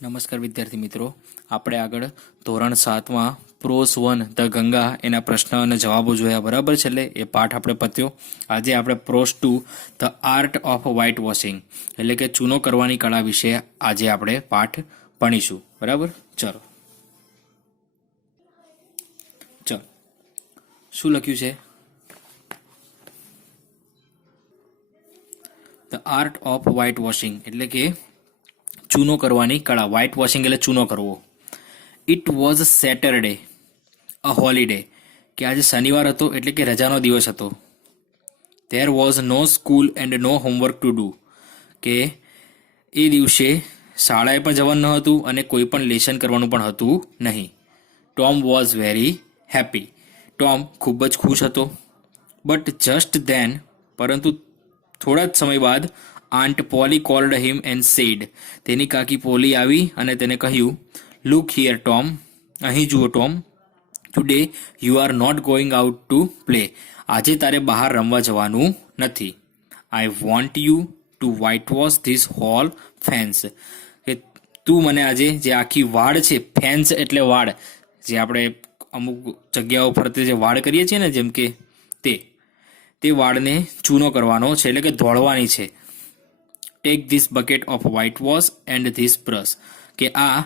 નમસ્કાર વિદ્યાર્થી મિત્રો, આપણે આગળ ધોરણ 7માં પ્રોસ 1 ધ ગંગા એના પ્રશ્ન અને જવાબો જોયા, બરાબર છે. એટલે એ પાઠ આપણે પત્યો. આજે આપણે pros 2 the art of white washing એટલે કે ચૂનો કરવાની કળા વિશે આજે આપણે પાઠ ભણીશું, બરાબર. ચલો શું લખ્યું છે? The art of white washing એટલે કે ચૂનો કરવાની કળા. વ્હાઇટ વોશિંગ એટલે ચૂનો કરવો. It was Saturday, a holiday, કે આજે શનિવાર હતો એટલે કે રજાનો દિવસ હતો. There was no school and no homework to do, કે એ દિવસે શાળાએ પણ જવાનું ન હતું અને કોઈ પણ લેસન કરવાનું પણ હતું નહીં. Tom was very happy, Tom ખૂબ જ ખુશ હતો. બટ જસ્ટ ધેન, પરંતુ થોડા જ સમય બાદ, aunt poly cold him and sad, તેની કાકી પોલી આવી અને તેને કહ્યું, લુક હિયર ટોમ, અહીં જુઓ Tom, today you are not going out to play, આજે તારે બહાર રમવા જવાનું નથી. I want you to whitewash this whole fence, કે તું મને આજે જે આખી વાડ છે, ફેન્સ એટલે વાડ, જે આપણે અમુક જગ્યાઓ ફરતે જે વાડ કરીએ છીએ ને, જેમ કે તે વાડને ચૂનો કરવાનો છે, એટલે કે ધોળવાની છે. Take this bucket of white wash and this brush, કે આ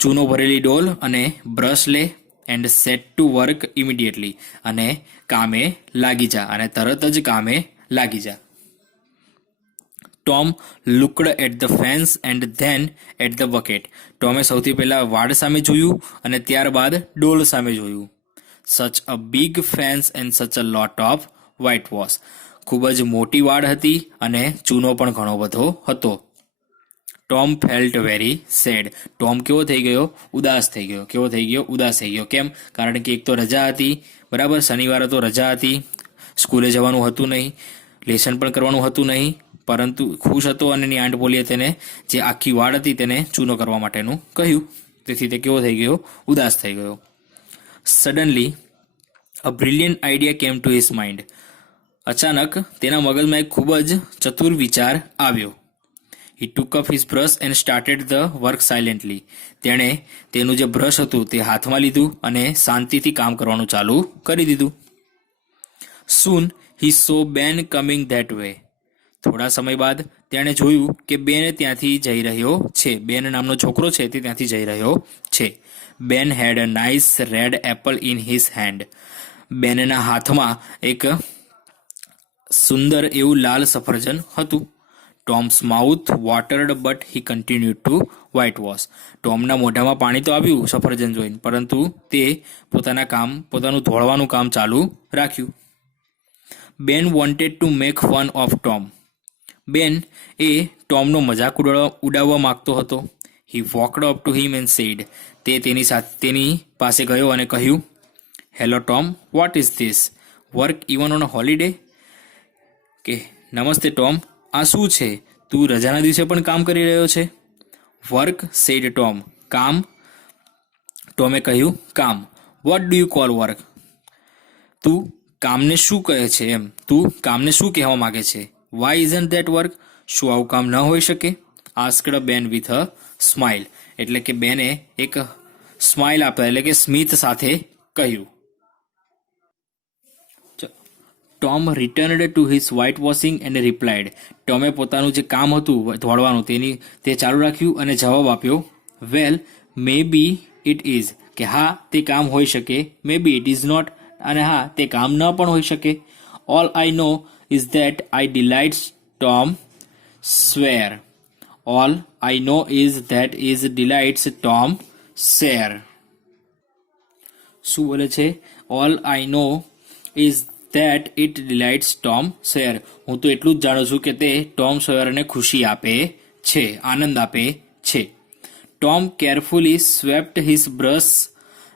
ચૂનો ભરેલી ડોલ અને બ્રશ લે. And set to work immediately, અને કામે લાગી જા, અને તરત જ કામે લાગી જા. Tom looked at the fence and then at the bucket, ટોમે સૌથી પહેલા વાડ સામે જોયું અને ત્યારબાદ ડોલ સામે જોયું. સચ a big fence and such a lot of whitewash, ખૂબ જ મોટી વાડ હતી અને ચૂનો પણ ઘણો બધો હતો. Tom felt very sad, Tom કેવો થઈ ગયો? ઉદાસ થઈ ગયો. કેવો થઈ ગયો? ઉદાસ થઈ ગયો. કેમ? કારણ કે એક તો રજા હતી, બરાબર, શનિવારે તો રજા હતી, સ્કૂલે જવાનું હતું નહીં, લેસન પણ કરવાનું હતું નહીં, પરંતુ ખુશ હતો અને એની આંટ પોલીએ તેને જે આખી વાડ હતી તેને ચૂનો કરવા માટેનું કહ્યું. તેથી તે કેવો થઈ ગયો? ઉદાસ થઈ ગયો. Suddenly a brilliant idea came to his mind, અચાનક તેના મગજમાં એક ખૂબ જ ચતુર વિચાર આવ્યો. He took up his brush and started the work silently, તેણે તેનું જે બ્રશ હતું તે હાથમાં લીધું અને શાંતિથી કામ કરવાનું ચાલુ કરી દીધું. સૂન હી સો બેન કમિંગ ધેટ વે, થોડા સમય બાદ તેણે જોયું કે બેન ત્યાંથી જઈ રહ્યો છે. બેન નામનો છોકરો છે તે ત્યાંથી જઈ રહ્યો છે. Ben had a nice red apple in his hand, બેનના હાથમાં એક સુંદર એવું લાલ સફરજન હતું. Tom's mouth watered but he continue to whitewash, ટોમના મોઢામાં પાણી તો આવ્યું સફરજન જોઈને, પરંતુ તે પોતાનું ધોળવાનું કામ ચાલુ રાખ્યું. Ben wanted to make fun of Tom, Ben એ ટોમનો મજાક ઉડાવવા માંગતો હતો. He walked up to him and said, તે તેની પાસે ગયો અને કહ્યું, hello Tom, what is this, work even on a holiday, કે નમસ્તે ટોમ, આ શું છે? તું રજાના દિવસે પણ કામ કરી રહ્યો છે? વર્ક, સેડ ટોમ, કામ, ટોમે કહ્યું, કામ. What do you call work, તું કામને શું કહે છે? એમ, તું કામને શું કહેવા માંગે છે? વાય ઇઝન્ટ ધેટ વર્ક, શું આવું કામ ન હોઈ શકે? આસ્કડ બેન વિથ અ સ્માઇલ, એટલે કે બેને એક સ્માઇલ આપ્યા, એટલે કે સ્મિત સાથે કહ્યું. Tom returned to his whitewashing and replied, ટોમે પોતાનું જે કામ હતું ધોળવાનું તે ચાલુ રાખ્યું અને જવાબ આપ્યો, વેલ મે બી ઇટ ઇઝ, કે હા તે કામ હોઈ શકે, may be it is not, અને હા તે કામ ન પણ હોઈ શકે. All I know is that I delights Tom swear, all I know is that is delights Tom share. શું બોલે છે? All I know is that it delights Tom share, હું તો એટલું જ જાણું છું કે તે ટોમ સોયરને ખુશી આપે છે, આનંદ આપે છે. Tom carefully swept his brush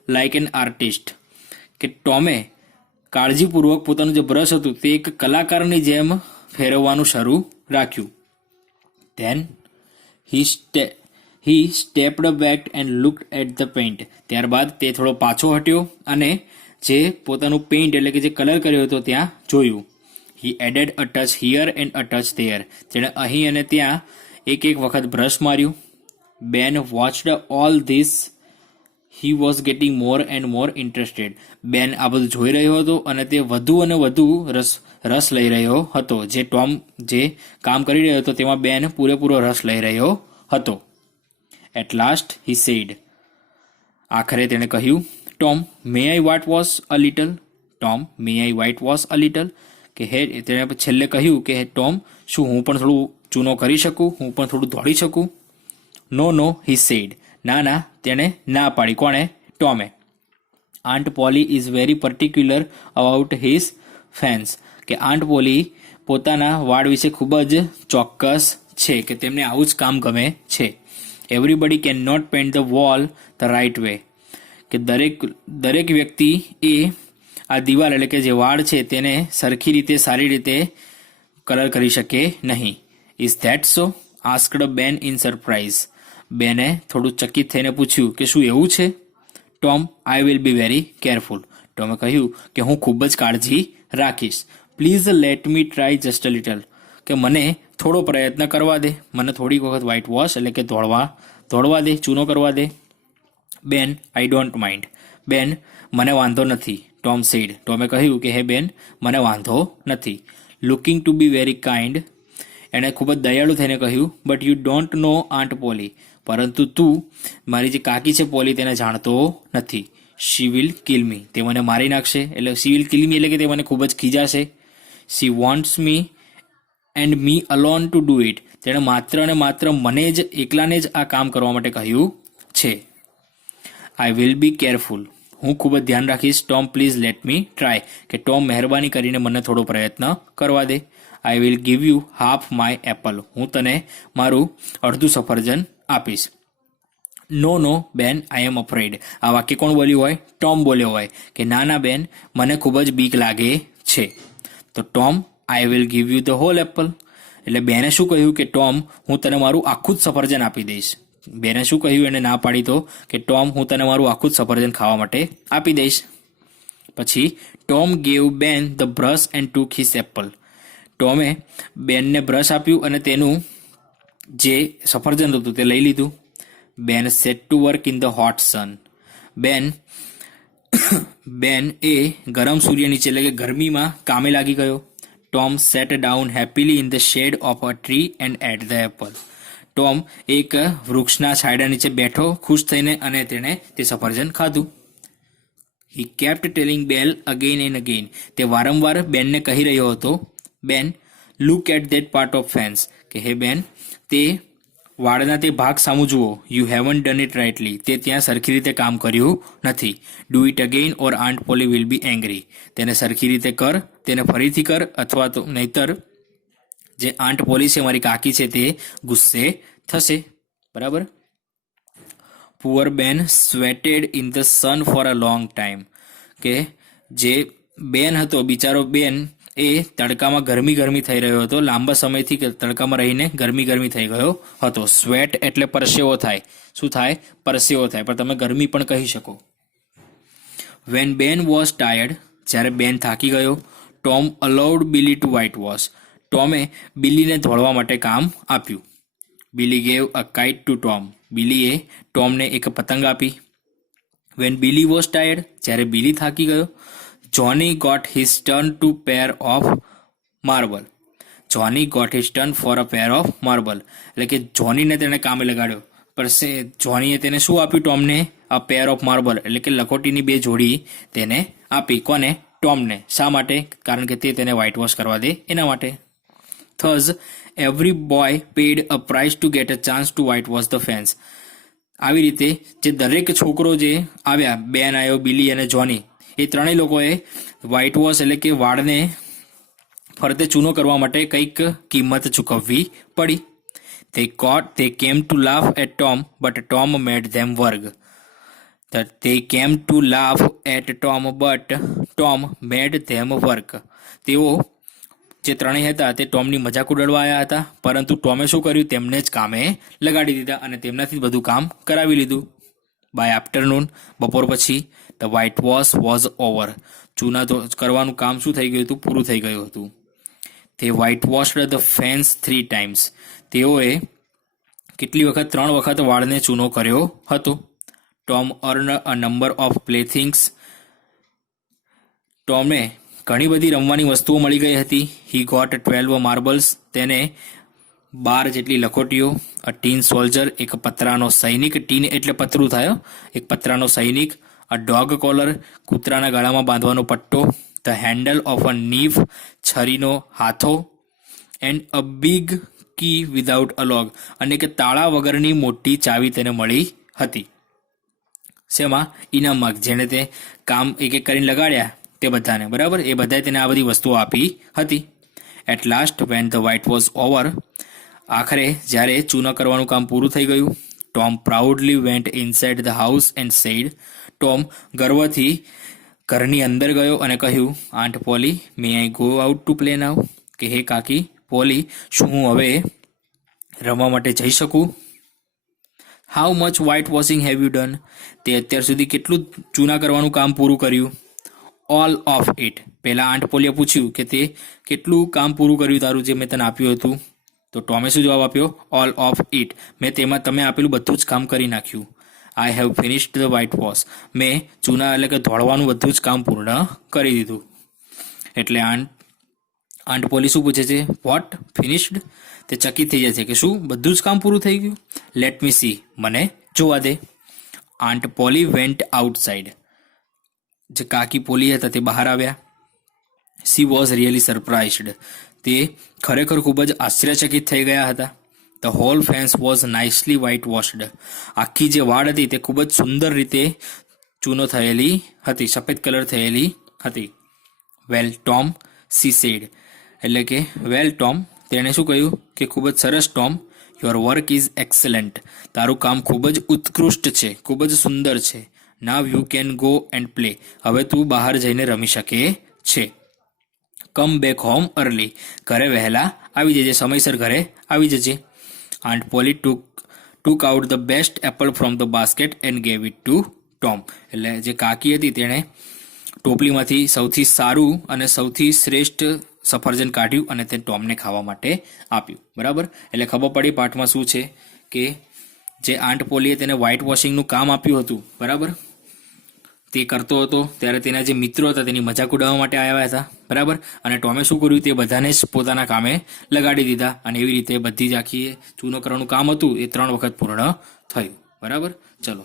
like an artist, કે ટોમે કાળજીપૂર્વક પોતાનું જે બ્રશ હતું તે એક કલાકારની જેમ ફેરવવાનું શરૂ રાખ્યું. Then he stepped back and looked at the paint, ત્યારબાદ તે થોડો પાછો હટ્યો અને જે પોતાનું પેઇન્ટ એટલે કે જે કલર કર્યો હતો ત્યાં જોયું. He added a touch here and a touch there, તેણે અહીં અને ત્યાં એક વખત બ્રશ માર્યું. Ben watched all this. He was getting more and more interested. Ben આ બધું જોઈ રહ્યો હતો અને તે વધુ અને વધુ રસ લઈ રહ્યો હતો. જે ટોમ જે કામ કરી રહ્યો હતો તેમાં બેન પૂરેપૂરો રસ લઈ રહ્યો હતો. At last he said. આખરે તેણે કહ્યું, Tom may I whitewash a little. Tom may I whitewash a little. કે હે તેણે છેલ્લે કહ્યું કે ટોમ શું હું પણ થોડું ચૂનો કરી શકું, હું પણ થોડું દોડી શકું. No no he said. ના ના તેણે ના પાડી. કોણે? ટોમે. Aunt Polly is very particular about his fence. કે આંટ પોલી પોતાના વાળ વિશે ખૂબ જ ચોક્કસ છે કે તેમને આવું જ કામ ગમે છે. Everybody can not paint the wall the right way. કે દરેક વ્યક્તિ એ આ દિવાલ એટલે કે જે વાળ છે તેને સરખી રીતે સારી રીતે કલર કરી શકે નહીં. Is that so? Asked Ben in surprise. બેને થોડું ચકિત થઈને પૂછ્યું કે શું એવું છે? Tom I will be very careful. ટોમે કહ્યું કે હું ખૂબ જ કાળજી રાખીશ. Please let me try just a little. કે મને થોડો પ્રયત્ન કરવા દે, મને થોડીક વખત વ્હાઇટ વોશ એટલે કે ધોળવા દે, ચૂનો કરવા દે. બેન આઈ ડોન્ટ માઇન્ડ. બેન મને વાંધો નથી. Tom sad. ટોમે કહ્યું કે હે બેન મને વાંધો નથી. Looking to be very kind. એણે ખૂબ જ દયાળુ થઈને કહ્યું, but you don't know aunt poly. પરંતુ તું મારી જે કાકી છે પોલી તેને જાણતો નથી. શી વિલ કિલ મી. તે મને મારી નાખશે. એટલે શી વિલ કિલ મી એટલે કે તે મને ખૂબ જ ખીજાશે. She wants me and me alone to do it. તેણે માત્ર અને માત્ર મને જ એકલાને જ આ કામ કરવા માટે કહ્યું છે. I will be careful. હું ખૂબ જ ધ્યાન રાખીશ. Tom please let me try. કે ટોમ મહેરબાની કરીને મને થોડો પ્રયત્ન કરવા દે. I will give you half my apple. હું તને મારું અડધું સફરજન આપીશ. નો નો બેન આઈ એમ અફ્રેડ. આ વાક્ય કોણ બોલ્યું હોય? ટોમ બોલ્યો હોય કે ના ના બેન મને ખૂબ જ બીક લાગે છે. તો Tom I will give you the whole apple. એટલે બેને શું કહ્યું કે ટોમ હું તને મારું આખું જ સફરજન આપી દઈશ. બેને શું કહ્યું? એને ના પાડી તો કે ટોમ હું તને મારું આખું જ સફરજન ખાવા માટે આપી દઈશ. પછી Tom gave Ben the brush and took his apple. ટોમે બેનને બ્રશ આપ્યું અને તેનું જે સફરજન હતું તે લઈ લીધું. બેન set to work in the hot sun. બેન એ ગરમ સૂર્ય નીચે એટલે કે ગરમીમાં કામે લાગી ગયો. Tom sat down happily in the shade of a tree and ate the apple. Tom એક વૃક્ષના છાંયડા નીચે બેઠો ખુશ થઈને અને તેણે તે સફરજન ખાધું. He kept telling Ben again and again. તે વારંવાર બેનને કહી રહ્યો હતો, Ben look at that part of fence. કે હે બેન તે વાળના તે ભાગ સામું જુઓ. You haven't done it rightly. તે ત્યાં સરખી રીતે કામ કર્યું નથી. Do it again or aunt Polly will be angry. તેને સરખી રીતે કર, તેને ફરીથી કર, અથવા તો નહીતર જે આંટ પોલી છે મારી કાકી છે તે ગુસ્સે થશે. બરાબર. Poor Ben sweated in the sun for a long time. કે જે બેન હતો બિચારો બેન એ તડકામાં ગરમી થઈ રહ્યો હતો. લાંબા સમયથી તડકામાં રહીને ગરમી થઈ ગયો હતો. સ્વેટ એટલે પરસેવો થાય. શું થાય? પરસેવો થાય. પણ તમે ગરમી પણ કહી શકો. વેન બેન વોઝ ટાયર્ડ. જ્યારે બેન થાકી ગયો. Tom allowed Billy to whitewash. ટોમે બિલીને ધોળવા માટે કામ આપ્યું. Billy gave a kite to Tom. બિલીએ ટોમને એક પતંગ આપી. When Billy was tired. જ્યારે બિલી થાકી ગયો. Johnny got his turn to pair of marble. Johnny got his turn for a pair of marble. એટલે કે જોનીને તેણે કામે લગાડ્યો. પણ જોનીએ તેને શું આપ્યું? ટોમને અ પેર ઓફ માર્બલ એટલે કે લખોટીની 2 જોડી તેને આપી. કોને? ટોમને. શા માટે? કારણ કે તે તેને વ્હાઇટ વોશ કરવા દે એના માટે. Thus every boy paid a prize to get a chance to whitewash the fence. આવી રીતે જે દરેક છોકરો જે આવ્યા, બેન આવ્યો, બિલી અને જોની, એ ત્રણેય લોકોએ વ્હાઇટ વોશ એટલે કે વાળને ફરતે ચૂનો કરવા માટે કંઈક કિંમત ચૂકવવી પડી. They came to laugh at Tom, but Tom made them work. They came to laugh at Tom, but Tom made them work. તેઓ જે ત્રણેય હતા તે ટોમની મજાક ઉડાડવા આવ્યા હતા, પરંતુ ટોમે શું કર્યું? તેમને જ કામે લગાડી દીધા અને તેમનાથી બધું કામ કરાવી લીધું. બાય આફ્ટરનૂન, બપોર પછી, the whitewash was over. ચૂના કરવાનું કામ શું થઈ ગયું હતું? પૂરું થઈ ગયું હતું. તે white washed the fans 3 times. તેઓએ કેટલી વખત? 3 વખત વાળને ચૂનો કર્યો હતો. Tom earn a number of playthings. ટોમને ઘણી બધી રમવાની વસ્તુઓ મળી ગઈ હતી. He got 12 marbles. તેને 12 જેટલી લખોટીઓ. અ ટીન સોલ્જર. એક પતરાનો સૈનિક. ટીન એટલે પતરું થાય. એક પતરાનો સૈનિક. A dog collar. કૂતરાના ગળામાં બાંધવાનો પટ્ટો. The handle of a knife. છરીનો હાથો. And a big key without a lock. અને કે તાળા વગરની મોટી ચાવી તેને મળી હતી. શેમાં? ઇનામમાં. જેને તે કામ એક એક કરીને લગાડ્યા તે બધાને, બરાબર, એ બધાએ તેને આ બધી વસ્તુઓ આપી હતી. At last when the white was over. આખરે જ્યારે ચૂનો કરવાનું કામ પૂરું થઈ ગયું. Tom proudly went inside the house and said. ટોમ ગર્વથી ઘરની અંદર ગયો અને કહ્યું, Aunt Polly, may I go out to play now. કે હે કાકી પોલી, શું હું હવે રમવા માટે જઈ શકું? How much white washing have you done. તે અત્યાર સુધી કેટલું ચૂના કરવાનું કામ પૂરું કર્યું? All of it. પહેલા આંટ પોલીએ પૂછ્યું કે તે કેટલું કામ પૂરું કર્યું તારું જે મેં તને આપ્યું હતું. તો ટોમે શું જવાબ આપ્યો? All of it. મેં તેમાં તમે આપેલું બધું જ કામ કરી નાખ્યું. I have finished the white wash. મેં ચૂના એટલે કે ધોળવાનું બધું જ કામ પૂર્ણ કરી દીધું. એટલે આંટ પોલી શું પૂછે છે? What finished? તે ચકિત થઈ જાય છે કે શું બધું જ કામ પૂરું થઈ ગયું? Let me see. મને જોવા દે. Aunt Polly went outside. જે કાકી પોલી હતા તે બહાર આવ્યા. She was really surprised. તે ખરેખર ખૂબ જ આશ્ચર્યચકિત થઈ ગયા હતા. The whole fence was nicely whitewashed. આખી જે વાડ હતી તે ખૂબ જ સુંદર રીતે ચૂનો થયેલી હતી, સફેદ કલર થયેલી હતી. વેલ ટોમ, સી સેડ. એટલે કે વેલ ટોમ, તેણે શું કહ્યું કે ખૂબ જ સરસ Tom, your work is excellent. તારું કામ ખૂબ જ ઉત્કૃષ્ટ છે, ખૂબ જ સુંદર છે. Now you can go and play. હવે તું બહાર જઈને રમી શકે છે. Come back home early. ઘરે વહેલા આવી જજે, સમયસર ઘરે આવી જજે. Aunt Polly took out the best apple from the basket and gave it to Tom. એટલે જે કાકી હતી તેણે ટોપલીમાંથી સૌથી સારું અને સૌથી શ્રેષ્ઠ સફરજન કાઢ્યું અને તે ટોમને ખાવા માટે આપ્યું. બરાબર, એટલે ખબર પડી પાઠમાં શું છે કે જે આંટ પોલીએ તેને વ્હાઇટ વોશિંગનું કામ આપ્યું હતું, બરાબર, તે કરતો હતો ત્યારે તેના જે મિત્રો હતા તેની મજાક ઉડાવવા માટે આવ્યા હતા. બરાબર, અને ટોમે શું કર્યું? તે બધાને જ પોતાના કામે લગાડી દીધા અને એવી રીતે બધી જ આખી ચૂનો કરવાનું કામ હતું એ 3 વખત પૂર્ણ થયું. બરાબર, ચલો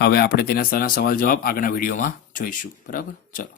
આપણે તેના સવાલ જવાબ આગળના વિડીયોમાં જોઈશું. બરાબર, ચલો.